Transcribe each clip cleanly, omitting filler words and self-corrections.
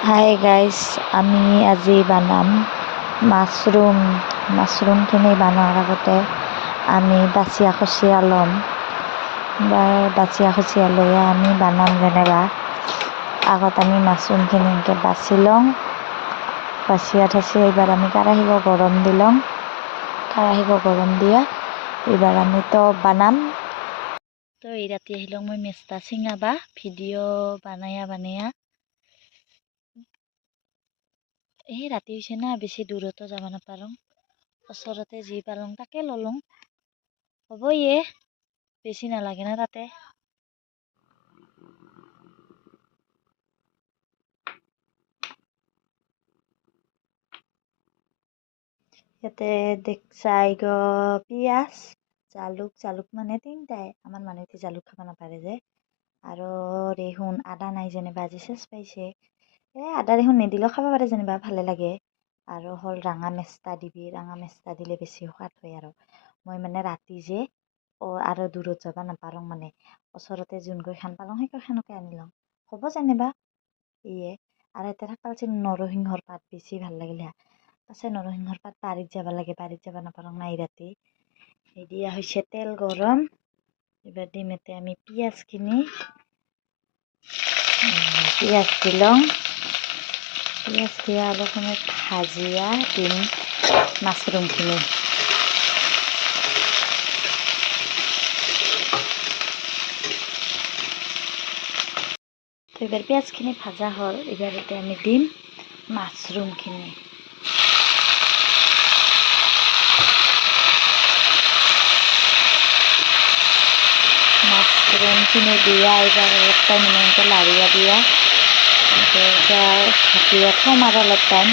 Hi guys, আমি আজি বানাম মাছৰুমখিনি বনোৱাৰ আগতে আমি বাচিয়া খচিয়া ল'ম। বাচিয়া খচিয়া লৈ আমি বানাম। যেনিবা আগত আমি মাছৰুমখিনি এনেকৈ বাচি লওঁ। বাচিয়া এইবাৰ আমি কেৰাহীক গৰম দি লওঁ। কেৰাহীক গৰম দিয়া এইবাৰ আমি তো বানাম। তো এই ৰাতি আহিলেও মই মেষ্টা চিঙাবা ভিডিঅ' বানায়া এই ৰাতি হৈছে না, বেছি দূৰতো যাব নাপাৰোঁ। ওচৰতে যি পাৰোঁ তাকে ল'লোঁ। হ'ব বেছি নালাগে না তাতে। ইয়াতে দেখছাই পিঁয়াজ, জালুক মানে তিনিটাই। আমাৰ মানুহে জালুক খাব নাপাৰে যে। আৰু ৰেহুন আদা নাই যেনিবা আজি চেচ পাইছে। আদা ৰেহুন নিদিলেও খাব পাৰে যেনিবা, ভালে লাগে। আৰু হ'ল ৰাঙা মেষ্টা দিবি, ৰাঙা মেষ্টা দিলে বেছি সোৱাদ হয়। আৰু মই মানে ৰাতি যে আৰু দূৰত যাব নাপাৰোঁ, মানে ওচৰতে যোনকৈ খান পালোঁ সেইকেইখনকে আনি লওঁ। হ'ব যেনিবা আৰু এতিয়া থাকবা নৰসিংহৰ পাত বেছি ভাল লাগিলে পাছে নৰসিংহৰ পাত বাৰীত যাব লাগে, বাৰীত যাব নাপাৰোঁ নাই ৰাতি। দিয়া হৈছে তেল গৰম। এবার দিম এতে আমি পিঁয়াজখিনি দি লওঁ। পিঁয়াজ দিয়া অলপ সময় ভাজিয়া দিম মাছৰুমখিনি। তো এবাৰ পেঁয়াজখিনি ভাজা হ'ল। এবাৰ এতে আমি দিম মাছৰুমখিনি। মাছৰুমখিনি দিয়া এবাৰ অলপ টাইম এনেকৈ লাৰিয়া দিয়া ঢাকিয়া থ'ম আৰু অলপ টাইম।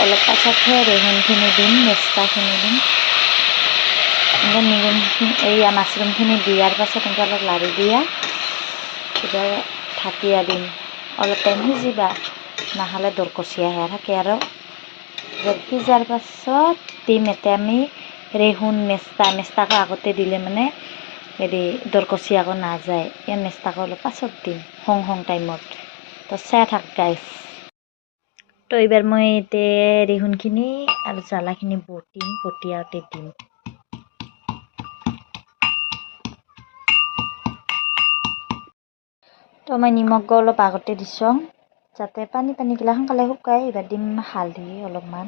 অলপ পাছতহে ৰেহুনখিনি দিম, মেষ্টাখিনি দিম। মাছৰুমখিনি দিয়াৰ পাছত এনেকৈ অলপ লাৰি দিয়া এবাৰ ঢাকিয়া দিম। অলপ টাইম সিজিবা, নহ'লে দৰকচীয়াহে থাকে। আৰু সিজাৰ পাছত দিম এতে আমি ৰেহুন মেষ্টাকো আগতে দিলে মানে দৰকচীয়াকো নাযায়। মেষ্টাকো অলপ পাছত দিম হং টাইমত। তো চাই থাক গাইছ। তো এবার মই এতে ৰেহুনখিনি আৰু জ্বালাখিনি বটিয়াতে দিম। তো মই নিমখ অলপ আগতে দিছোঁ যাতে পানীগিলা সোনকালে শুকায়। এবার দিম হালধি অলপমান।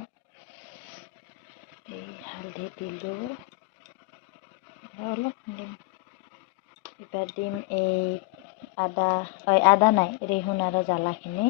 হালধি দিলোঁ অলপ দিম। এবার দিম আদা নাই ৰেহুন আৰু জ্বালাখিনি